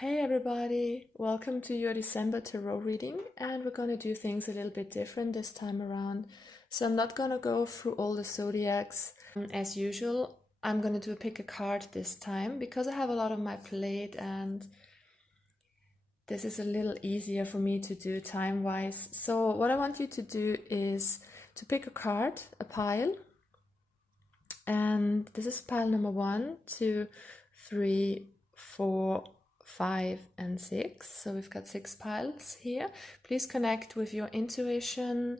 Hey everybody, welcome to your December tarot reading, and we're going to do things a little bit different this time around. So I'm not going to go through all the zodiacs as usual. I'm going to do pick a card this time because I have a lot on my plate and this is a little easier for me to do time-wise. So what I want you to do is to pick a card, a pile, and this is pile number 1, 2, 3, 4, 5 and 6. So we've got 6 piles here. Please connect with your intuition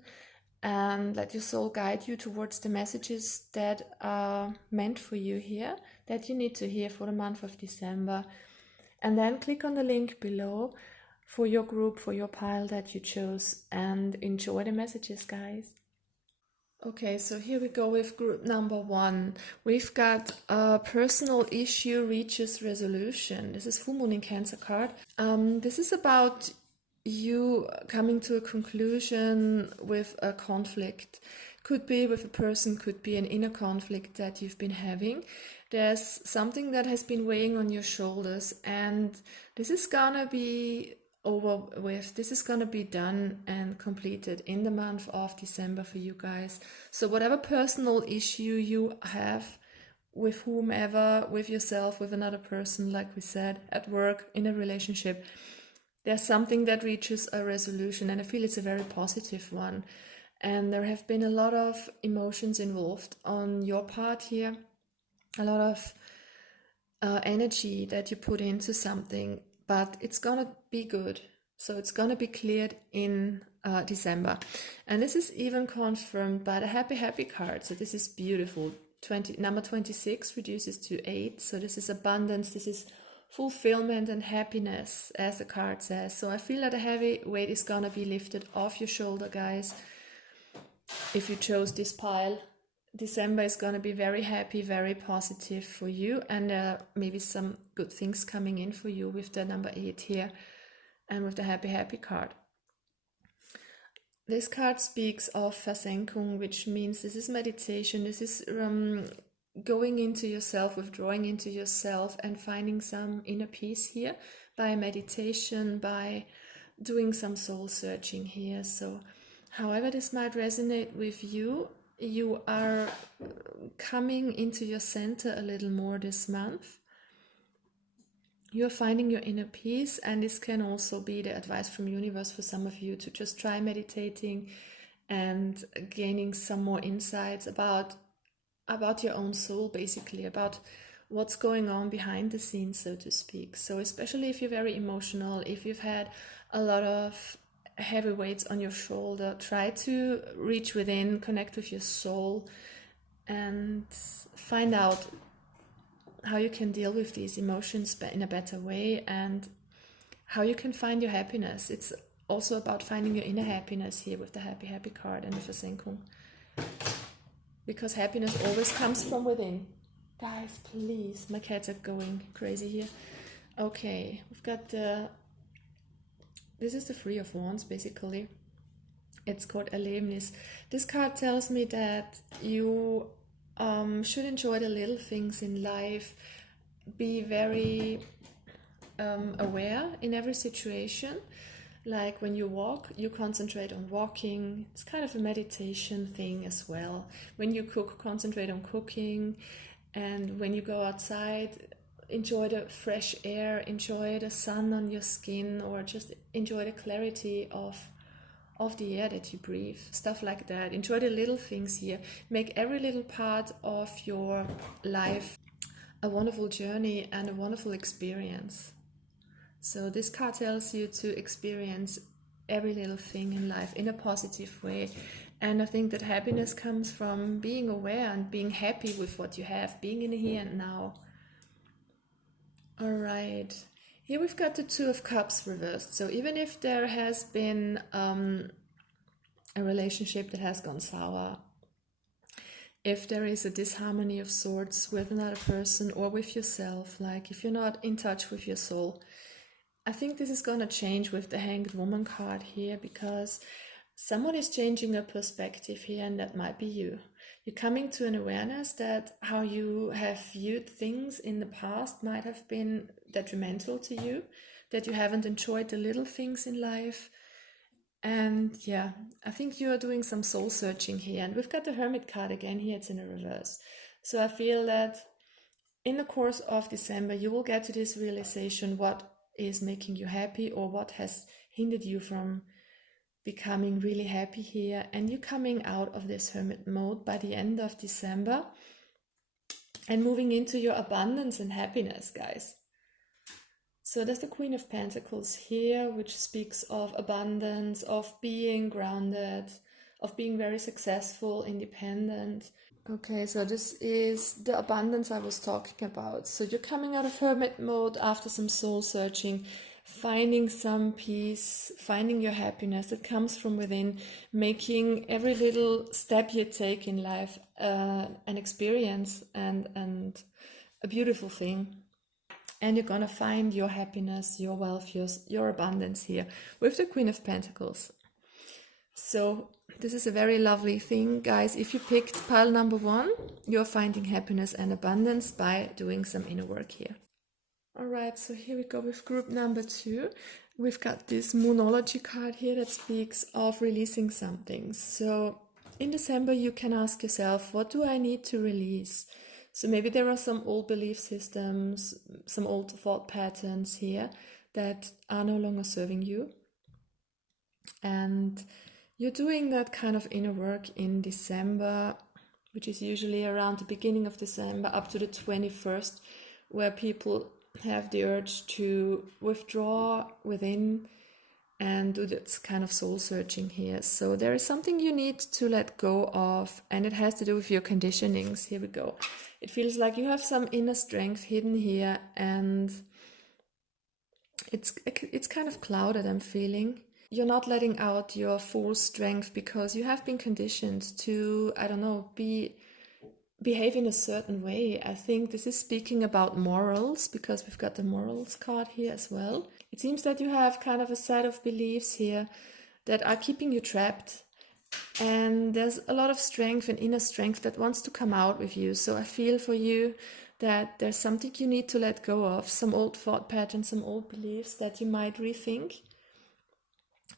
and let your soul guide you towards the messages that are meant for you here, that you need to hear for the month of December. And then click on the link below for your group, for your pile that you chose, and enjoy the messages, guys. Okay, so here we go with group number 1. We've got a personal issue reaches resolution. This is Full Moon in Cancer card. This is about you coming to a conclusion with a conflict. Could be with a person, could be an inner conflict that you've been having. There's something that has been weighing on your shoulders, and this is gonna be over with. This is gonna be done and completed in the month of December for you guys. So whatever personal issue you have with whomever, with yourself, with another person, like we said, at work, in a relationship, there's something that reaches a resolution, and I feel it's a very positive one. And there have been a lot of emotions involved on your part here, a lot of energy that you put into something, but it's gonna be good. So it's gonna be cleared in December. And this is even confirmed by the happy card. So this is beautiful. Number 26 reduces to 8. So this is abundance, this is fulfillment and happiness, as the card says. So I feel that a heavy weight is gonna be lifted off your shoulder, guys. If you chose this pile, December is going to be very happy, very positive for you, and maybe some good things coming in for you with the number 8 here and with the happy card. This card speaks of Versenkung, which means this is meditation. This is going into yourself, withdrawing into yourself and finding some inner peace here by meditation, by doing some soul searching here. So however this might resonate with you, you are coming into your center a little more this month. You're finding your inner peace, and this can also be the advice from universe for some of you to just try meditating and gaining some more insights about your own soul, basically, about what's going on behind the scenes, so to speak. So especially if you're very emotional, if you've had a lot of heavy weights on your shoulder, try to reach within, connect with your soul, and find out how you can deal with these emotions in a better way and how you can find your happiness. It's also about finding your inner happiness here with the happy card and the Versenkung, because happiness always comes from within. Guys, please, my cats are going crazy here. Okay, we've got this is the Three of Wands, basically. It's called Erlebnis. This card tells me that you should enjoy the little things in life, be very aware in every situation. Like when you walk, you concentrate on walking. It's kind of a meditation thing as well. When you cook, concentrate on cooking. And when you go outside, enjoy the fresh air, enjoy the sun on your skin, or just enjoy the clarity of the air that you breathe, stuff like that. Enjoy the little things here. Make every little part of your life a wonderful journey and a wonderful experience. So this card tells you to experience every little thing in life in a positive way. And I think that happiness comes from being aware and being happy with what you have, being in the here and now. All right, here we've got the Two of Cups reversed. So even if there has been a relationship that has gone sour, if there is a disharmony of sorts with another person or with yourself, like if you're not in touch with your soul, I think this is going to change with the Hanged Woman card here, because someone is changing a perspective here, and that might be you. You're coming to an awareness that how you have viewed things in the past might have been detrimental to you, that you haven't enjoyed the little things in life. And yeah, I think you are doing some soul searching here. And we've got the Hermit card again here, it's in a reverse. So I feel that in the course of December, you will get to this realization what is making you happy or what has hindered you from becoming really happy here. And you coming out of this hermit mode by the end of December and moving into your abundance and happiness, guys. So there's the Queen of Pentacles here, which speaks of abundance, of being grounded, of being very successful, independent. Okay, so this is the abundance I was talking about. So you're coming out of hermit mode after some soul searching, finding some peace, finding your happiness that comes from within, making every little step you take in life an experience and a beautiful thing. And you're gonna find your happiness, your wealth, your abundance here with the Queen of Pentacles. So this is a very lovely thing, guys. If you picked pile number 1, you're finding happiness and abundance by doing some inner work here. All right, so here we go with group number 2. We've got this Moonology card here that speaks of releasing something. So in December, you can ask yourself, what do I need to release? So maybe there are some old belief systems, some old thought patterns here that are no longer serving you. And you're doing that kind of inner work in December, which is usually around the beginning of December up to the 21st, where people have the urge to withdraw within and do this kind of soul searching here. So there is something you need to let go of, and it has to do with your conditionings. Here we go. It feels like you have some inner strength hidden here, and it's kind of clouded, I'm feeling. You're not letting out your full strength because you have been conditioned to, I don't know, behave in a certain way. I think this is speaking about morals, because we've got the morals card here as well. It seems that you have kind of a set of beliefs here that are keeping you trapped, and there's a lot of strength and inner strength that wants to come out with you. So I feel for you that there's something you need to let go of, some old thought patterns, some old beliefs that you might rethink,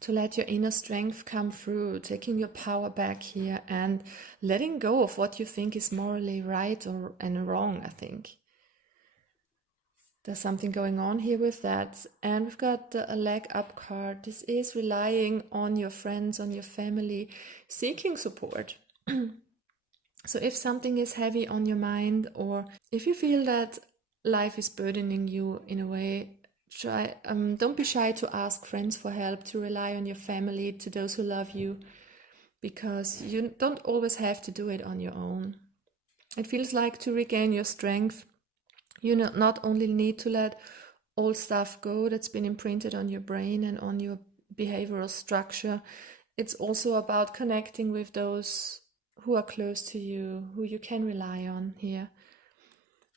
to let your inner strength come through, taking your power back here and letting go of what you think is morally right and wrong, I think. There's something going on here with that. And we've got a leg up card. This is relying on your friends, on your family, seeking support. So if something is heavy on your mind, or if you feel that life is burdening you in a way, don't be shy to ask friends for help, to rely on your family, to those who love you, because you don't always have to do it on your own. It feels like to regain your strength, you not only need to let old stuff go that's been imprinted on your brain and on your behavioral structure. It's also about connecting with those who are close to you, who you can rely on here.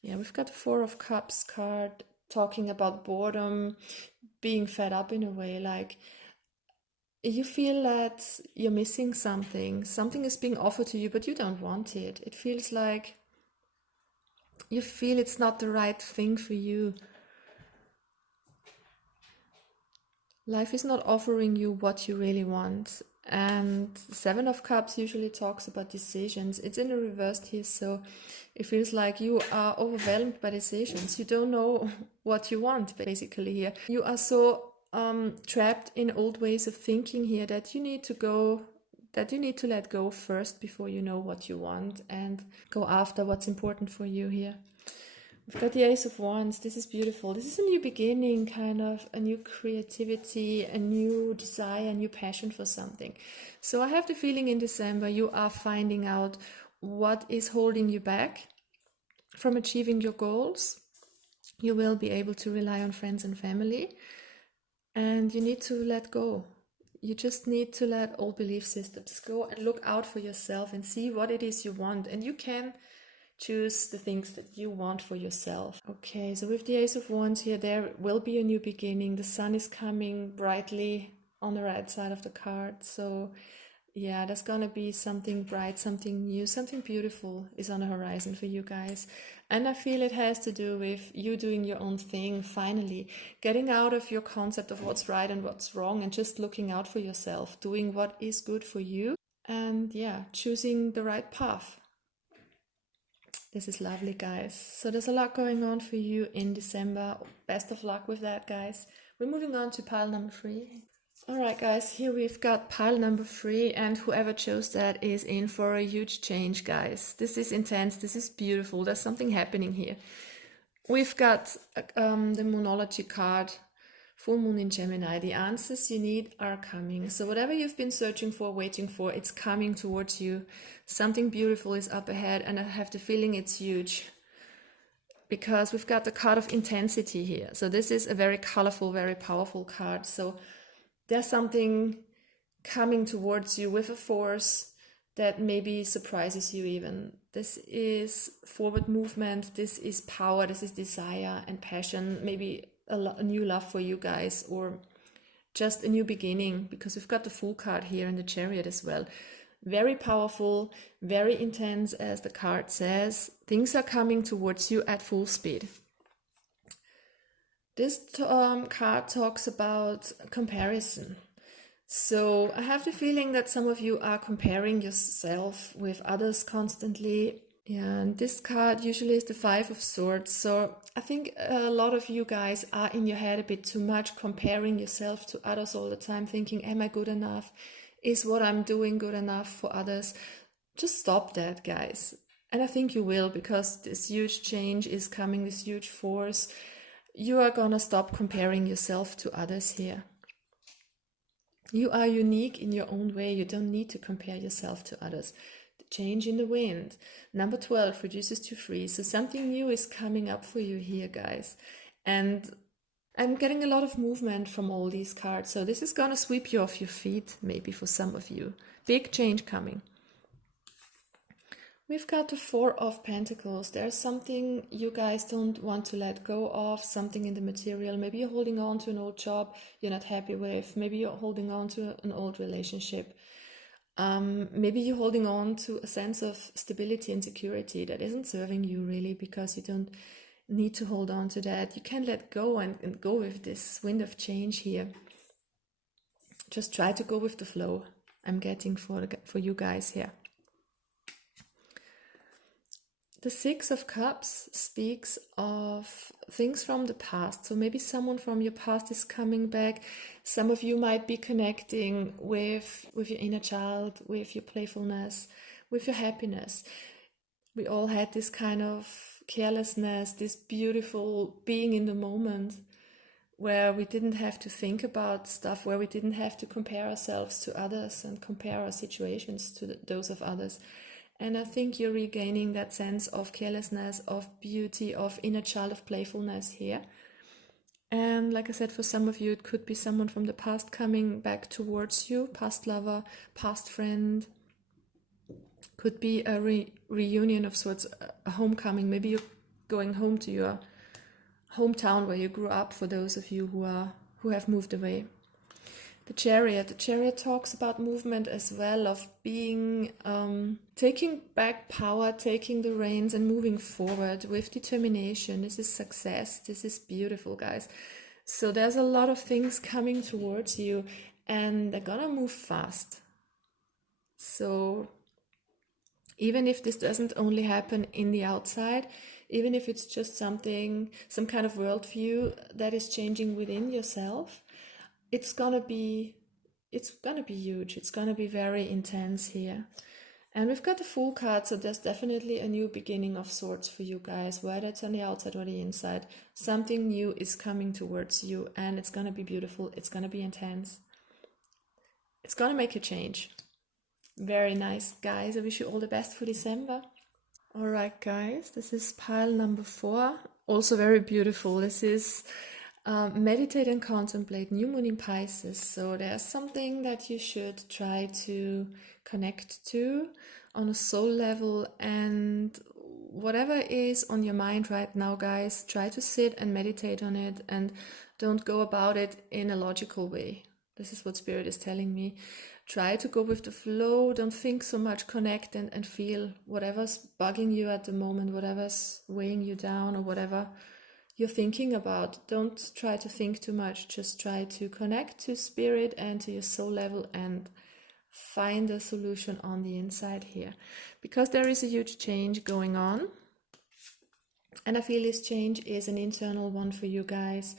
Yeah, we've got the Four of Cups card talking about boredom, being fed up in a way, like you feel that you're missing something. Something is being offered to you, but you don't want it. It feels like you feel it's not the right thing for you. Life is not offering you what you really want. And Seven of Cups usually talks about decisions. It's in the reversed here, so it feels like you are overwhelmed by decisions. You don't know what you want, basically, here. You are so trapped in old ways of thinking here that you need to let go first before you know what you want and go after what's important for you here. We've got the Ace of Wands. This is beautiful. This is a new beginning, kind of a new creativity, a new desire, a new passion for something. So I have the feeling in December you are finding out what is holding you back from achieving your goals. You will be able to rely on friends and family, and you need to let go. You just need to let old belief systems go and look out for yourself and see what it is you want. And you can choose the things that you want for yourself. Okay, so with the Ace of Wands here, there will be a new beginning. The sun is coming brightly on the right side of the card. So Yeah, there's gonna be something bright, something new, something beautiful is on the horizon for you guys. And I feel it has to do with you doing your own thing, finally, getting out of your concept of what's right and what's wrong, and just looking out for yourself, doing what is good for you, and yeah, choosing the right path. This is lovely, guys. So there's a lot going on for you in December. Best of luck with that, guys. We're moving on to pile number 3. All right, guys, here we've got pile number 3, and whoever chose that is in for a huge change, guys. This is intense. This is beautiful. There's something happening here. We've got the Moonology card, Full Moon in Gemini. The answers you need are coming. So whatever you've been searching for, waiting for, it's coming towards you. Something beautiful is up ahead, and I have the feeling it's huge, because we've got the card of intensity here. So this is a very colorful, very powerful card. So there's something coming towards you with a force that maybe surprises you even. This is forward movement, this is power, this is desire and passion, maybe a new love for you guys, or just a new beginning, because we've got the Fool card here in the Chariot as well. Very powerful, very intense, as the card says. Things are coming towards you at full speed. This card talks about comparison. So I have the feeling that some of you are comparing yourself with others constantly. And this card usually is the Five of Swords. So I think a lot of you guys are in your head a bit too much, comparing yourself to others all the time, thinking, am I good enough? Is what I'm doing good enough for others? Just stop that, guys. And I think you will, because this huge change is coming, this huge force. You are gonna stop comparing yourself to others here. You are unique in your own way. You don't need to compare yourself to others. The change in the wind. Number 12 reduces to 3. So something new is coming up for you here, guys. And I'm getting a lot of movement from all these cards. So this is going to sweep you off your feet, maybe for some of you. Big change coming. We've got the Four of Pentacles. There's something you guys don't want to let go of, something in the material. Maybe you're holding on to an old job you're not happy with. Maybe you're holding on to an old relationship. Maybe you're holding on to a sense of stability and security that isn't serving you really, because you don't need to hold on to that. You can let go and go with this wind of change here. Just try to go with the flow. I'm getting for you guys here. The Six of Cups speaks of things from the past. So maybe someone from your past is coming back. Some of you might be connecting with your inner child, with your playfulness, with your happiness. We all had this kind of carelessness, this beautiful being in the moment, where we didn't have to think about stuff, where we didn't have to compare ourselves to others and compare our situations to those of others. And I think you're regaining that sense of carelessness, of beauty, of inner child, of playfulness here. And like I said, for some of you, it could be someone from the past coming back towards you, past lover, past friend. Could be a reunion of sorts, a homecoming. Maybe you're going home to your hometown where you grew up, for those of you who have moved away. The Chariot talks about movement as well, of being, taking back power, taking the reins and moving forward with determination. This is success. This is beautiful, guys. So there's a lot of things coming towards you, and they're gonna move fast. So even if this doesn't only happen in the outside, even if it's just some kind of worldview that is changing within yourself, it's gonna be huge. It's gonna be very intense here. And we've got the Fool card, so there's definitely a new beginning of sorts for you guys, whether it's on the outside or the inside. Something new is coming towards you, and it's gonna be beautiful. It's gonna be intense. It's gonna make a change. Very nice, guys. I wish you all the best for December. All right, guys, this is pile number 4. Also very beautiful. This is meditate and contemplate, new moon in Pisces. So there's something that you should try to connect to on a soul level, and whatever is on your mind right now, guys, try to sit and meditate on it, and don't go about it in a logical way. This is what Spirit is telling me. Try to go with the flow. Don't think so much. Connect and feel whatever's bugging you at the moment, whatever's weighing you down or whatever you're thinking about. Don't try to think too much. Just try to connect to Spirit and to your soul level and find a solution on the inside here. Because there is a huge change going on. And I feel this change is an internal one for you guys.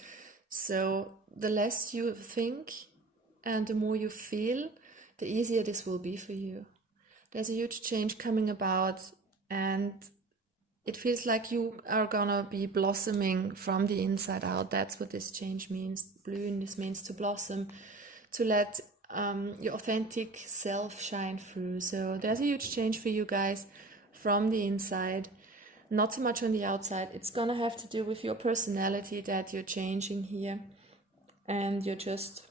So the less you think and the more you feel, the easier this will be for you. There's a huge change coming about, and it feels like you are gonna be blossoming from the inside out. That's what this change means. Bloom, this means to blossom, to let your authentic self shine through. So there's a huge change for you guys from the inside, not so much on the outside. It's gonna have to do with your personality that you're changing here, and you're just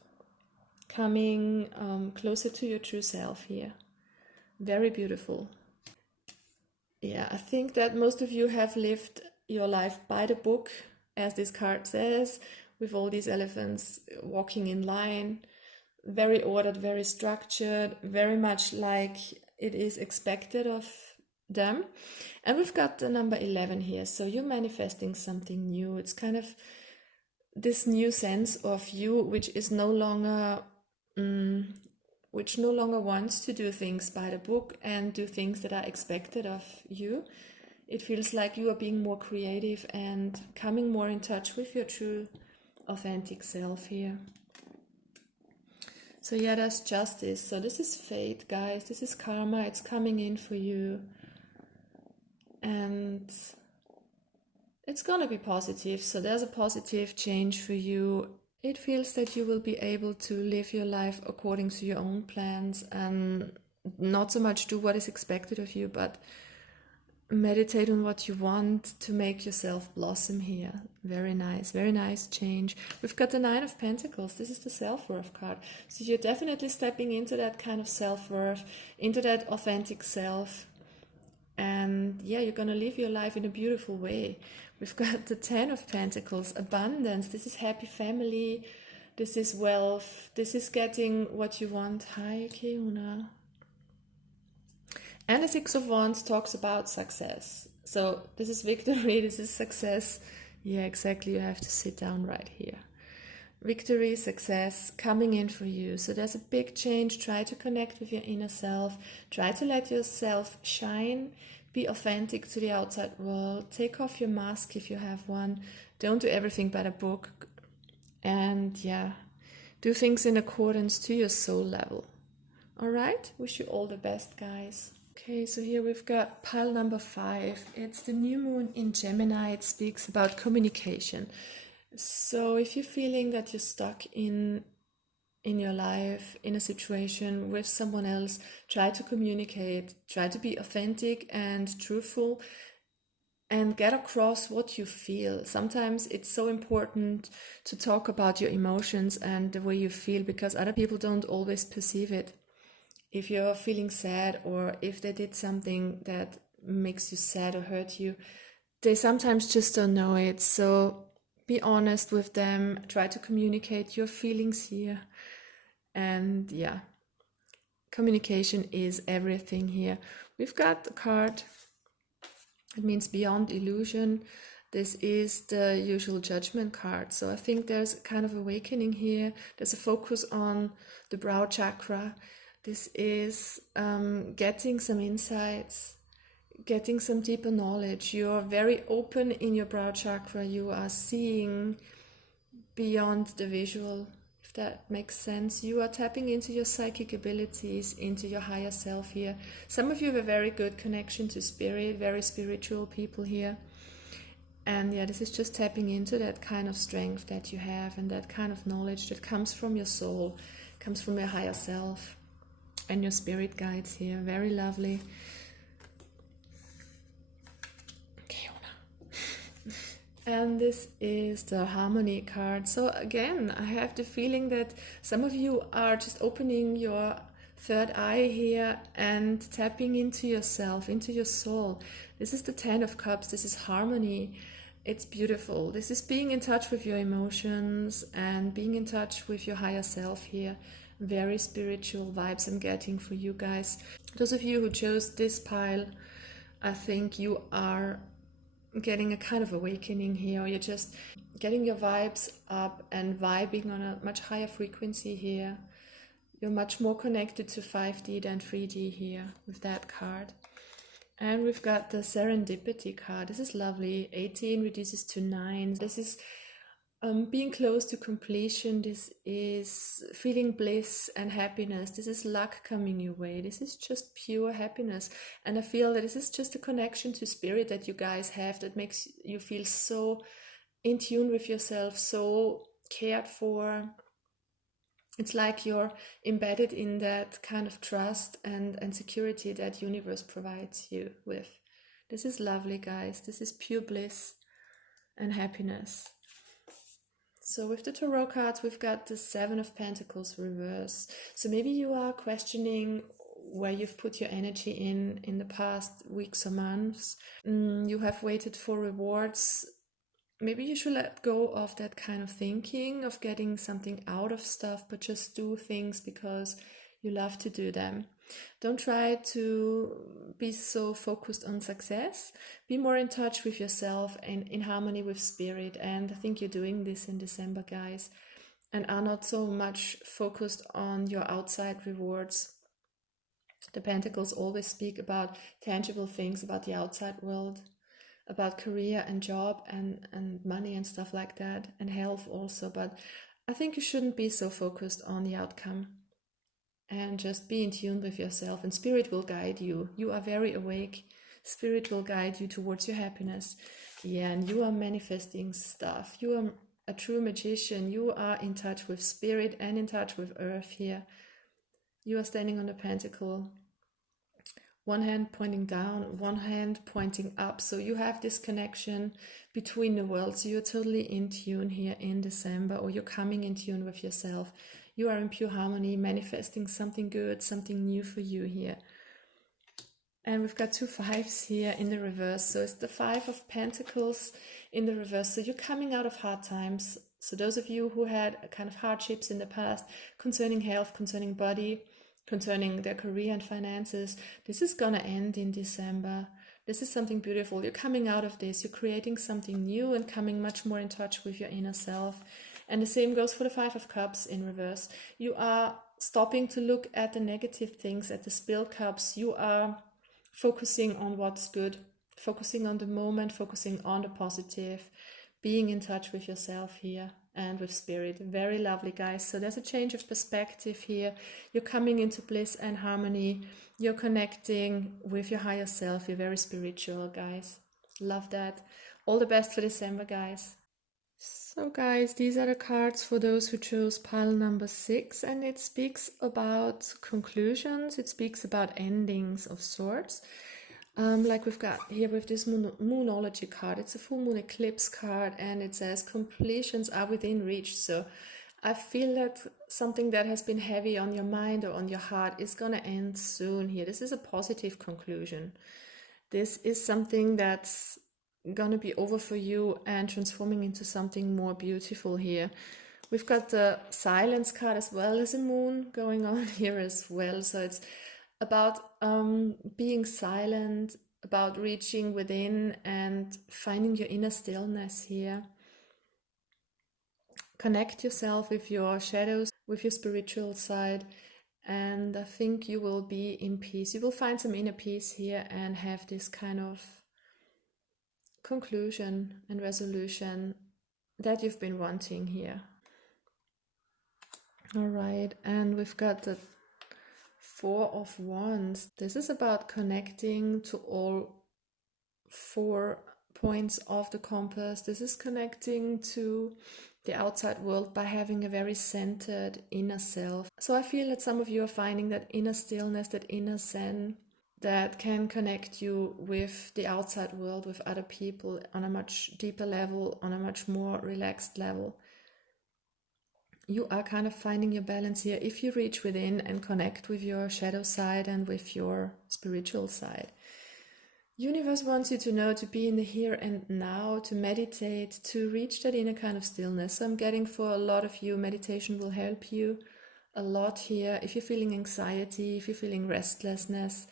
coming closer to your true self here. Very beautiful. Yeah, I think that most of you have lived your life by the book, as this card says, with all these elephants walking in line, very ordered, very structured, very much like it is expected of them. And we've got the number 11 here, so you're manifesting something new. It's kind of this new sense of you, which is no longer wants to do things by the book and do things that are expected of you. It feels like you are being more creative and coming more in touch with your true authentic self here. So yeah, there's justice. So this is fate, guys. This is karma. It's coming in for you. And it's gonna be positive. So there's a positive change for you. It feels that you will be able to live your life according to your own plans and not so much do what is expected of you, but meditate on what you want to make yourself blossom here. Very nice change. We've got the 9 of Pentacles. This is the self-worth card. So you're definitely stepping into that kind of self-worth, into that authentic self. And yeah, you're going to live your life in a beautiful way. We've got the 10 of Pentacles, abundance. This is happy family. This is wealth. This is getting what you want. Hi, Keuna. And the 6 of Wands talks about success. So this is victory. This is success. Yeah, exactly. You have to sit down right here. Victory, success coming in for you. So there's a big change. Try to connect with your inner self. Try to let yourself shine. Be authentic to the outside world. Take off your mask if you have one. Don't do everything by the book. And yeah, do things in accordance to your soul level. All right? Wish you all the best, guys. Okay, so here we've got pile number 5. It's the new moon in Gemini. It speaks about communication. So if you're feeling that you're stuck in your life, in a situation with someone else, try to communicate, try to be authentic and truthful and get across what you feel. Sometimes it's so important to talk about your emotions and the way you feel because other people don't always perceive it. If you're feeling sad or if they did something that makes you sad or hurt you, they sometimes just don't know it. So be honest with them, try to communicate your feelings here. And yeah, communication is everything here. We've got the card, it means beyond illusion. This is the usual judgment card. So I think there's a kind of awakening here. There's a focus on the brow chakra. This is getting some insights, getting some deeper knowledge. You're very open in your brow chakra. You are seeing beyond the visual, if that makes sense. You are tapping into your psychic abilities, into your higher self here. Some of you have a very good connection to spirit, very spiritual people here. And yeah, this is just tapping into that kind of strength that you have and that kind of knowledge that comes from your soul, comes from your higher self and your spirit guides here. Very lovely. And this is the harmony card. So again, I have the feeling that some of you are just opening your third eye here and tapping into yourself, into your soul. This is the 10 of Cups. This is harmony. It's beautiful. This is being in touch with your emotions and being in touch with your higher self here. Very spiritual vibes I'm getting for you guys. Those of you who chose this pile, I think you are getting a kind of awakening here, or you're just getting your vibes up and vibing on a much higher frequency here. You're much more connected to 5D than 3D here with that card. And we've got the Serendipity card. This is lovely. 18 reduces to 9. This is being close to completion. This is feeling bliss and happiness. This is luck coming your way. This is just pure happiness. And I feel that this is just a connection to spirit that you guys have that makes you feel so in tune with yourself, so cared for. It's like you're embedded in that kind of trust and security that universe provides you with. This is lovely, guys. This is pure bliss and happiness. So with the Tarot cards, we've got the Seven of Pentacles reverse. So maybe you are questioning where you've put your energy in the past weeks or months. You have waited for rewards. Maybe you should let go of that kind of thinking of getting something out of stuff, but just do things because you love to do them. Don't try to be so focused on success. Be more in touch with yourself and in harmony with spirit. And I think you're doing this in December, guys, and are not so much focused on your outside rewards. The Pentacles always speak about tangible things, about the outside world, about career and job and money and stuff like that, and health also. But I think you shouldn't be so focused on the outcome and just be in tune with yourself, and spirit will guide you. You are very awake. Spirit will guide you towards your happiness. Yeah, and you are manifesting stuff. You are a true magician. You are in touch with spirit and in touch with earth here. You are standing on the pentacle, one hand pointing down, one hand pointing up. So you have this connection between the worlds. You're totally in tune here in December, or you're coming in tune with yourself. You are in pure harmony, manifesting something good, something new for you here. And we've got 2 5s here in the reverse. So it's the 5 of Pentacles in the reverse. So you're coming out of hard times. So those of you who had kind of hardships in the past concerning health, concerning body, concerning their career and finances, this is gonna end in December. This is something beautiful. You're coming out of this. You're creating something new and coming much more in touch with your inner self. And the same goes for the 5 of Cups in reverse. You are stopping to look at the negative things, at the spilled cups. You are focusing on what's good, focusing on the moment, focusing on the positive, being in touch with yourself here and with spirit. Very lovely, guys. So there's a change of perspective here. You're coming into bliss and harmony. You're connecting with your higher self. You're very spiritual, guys. Love that. All the best for December, guys. So guys, these are the cards for those who chose pile number 6, and it speaks about conclusions. It speaks about endings of sorts. Like we've got here with this Moonology card. It's a full moon eclipse card, and it says completions are within reach. So I feel that something that has been heavy on your mind or on your heart is gonna end soon here. This is a positive conclusion. This is something that's gonna be over for you and transforming into something more beautiful here. We've got the Silence card as well as a moon going on here as well. So it's about being silent, about reaching within and finding your inner stillness here. Connect yourself with your shadows, with your spiritual side, and I think you will be in peace. You will find some inner peace here and have this kind of conclusion and resolution that you've been wanting here. All right, and we've got the 4 of Wands. This is about connecting to all 4 points of the compass. This is connecting to the outside world by having a very centered inner self. So I feel that some of you are finding that inner stillness, that inner zen, that can connect you with the outside world, with other people on a much deeper level, on a much more relaxed level. You are kind of finding your balance here if you reach within and connect with your shadow side and with your spiritual side. Universe wants you to know to be in the here and now, to meditate, to reach that inner kind of stillness. So I'm getting for a lot of you, meditation will help you a lot here. If you're feeling anxiety, if you're feeling restlessness,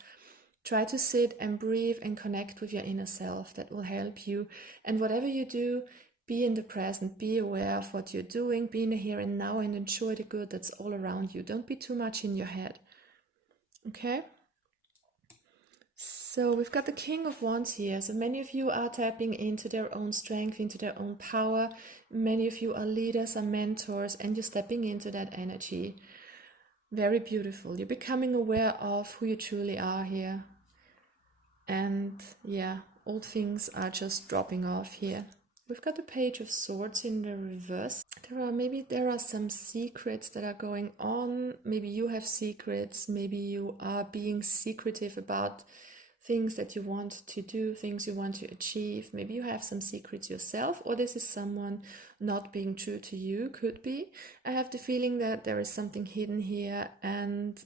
try to sit and breathe and connect with your inner self. That will help you. And whatever you do, be in the present, be aware of what you're doing, be in the here and now, and enjoy the good that's all around you. Don't be too much in your head. Okay? So we've got the King of Wands here. So many of you are tapping into their own strength, into their own power. Many of you are leaders, are mentors, and you're stepping into that energy. Very beautiful. You're becoming aware of who you truly are here. And yeah, old things are just dropping off here. We've got the Page of Swords in the reverse. There are some secrets that are going on. Maybe you have secrets. Maybe you are being secretive about things that you want to do, things you want to achieve. Maybe you have some secrets yourself, or this is someone not being true to you, could be. I have the feeling that there is something hidden here and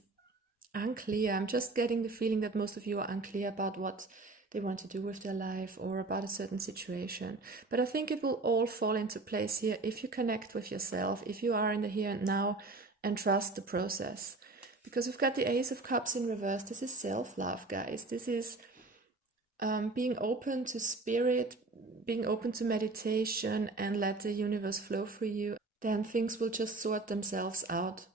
unclear. I'm just getting the feeling that most of you are unclear about what they want to do with their life or about a certain situation. But I think it will all fall into place here if you connect with yourself, if you are in the here and now and trust the process. Because we've got the Ace of Cups in reverse. This is self-love, guys. This is being open to spirit, being open to meditation, and let the universe flow for you. Then things will just sort themselves out.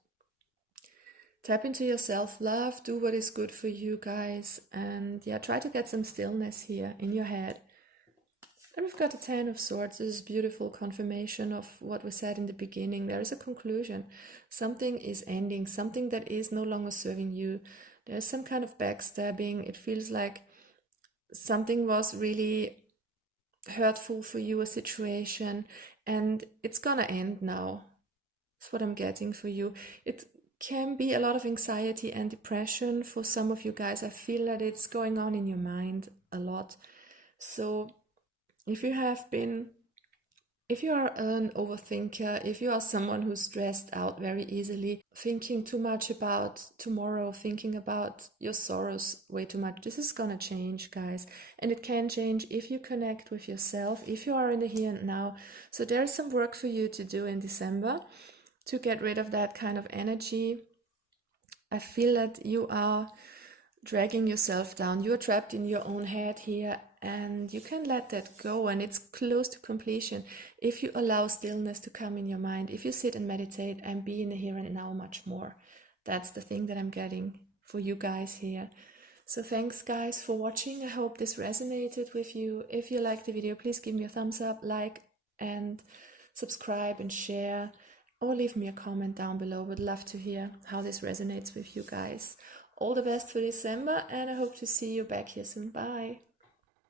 Tap into your self-love, do what is good for you, guys, and yeah, try to get some stillness here in your head. And we've got the Ten of Swords. This is beautiful confirmation of what we said in the beginning. There is a conclusion. Something is ending, something that is no longer serving you. There's some kind of backstabbing. It feels like something was really hurtful for you, a situation, and it's gonna end now. That's what I'm getting for you. It can be a lot of anxiety and depression for some of you guys. I feel that it's going on in your mind a lot. So if you are an overthinker, if you are someone who's stressed out very easily, thinking too much about tomorrow, thinking about your sorrows way too much, this is gonna change, guys. And it can change if you connect with yourself, if you are in the here and now. So there's some work for you to do in December to get rid of that kind of energy. I feel that you are dragging yourself down. You're trapped in your own head here, and you can let that go, and it's close to completion if you allow stillness to come in your mind, if you sit and meditate and be in the here and now much more. That's the thing that I'm getting for you guys here. So thanks, guys, for watching. I hope this resonated with you. If you liked the video, please give me a thumbs up, like, and subscribe and share, or leave me a comment down below. Would love to hear how this resonates with you guys. All the best for December, and I hope to see you back here soon. Bye.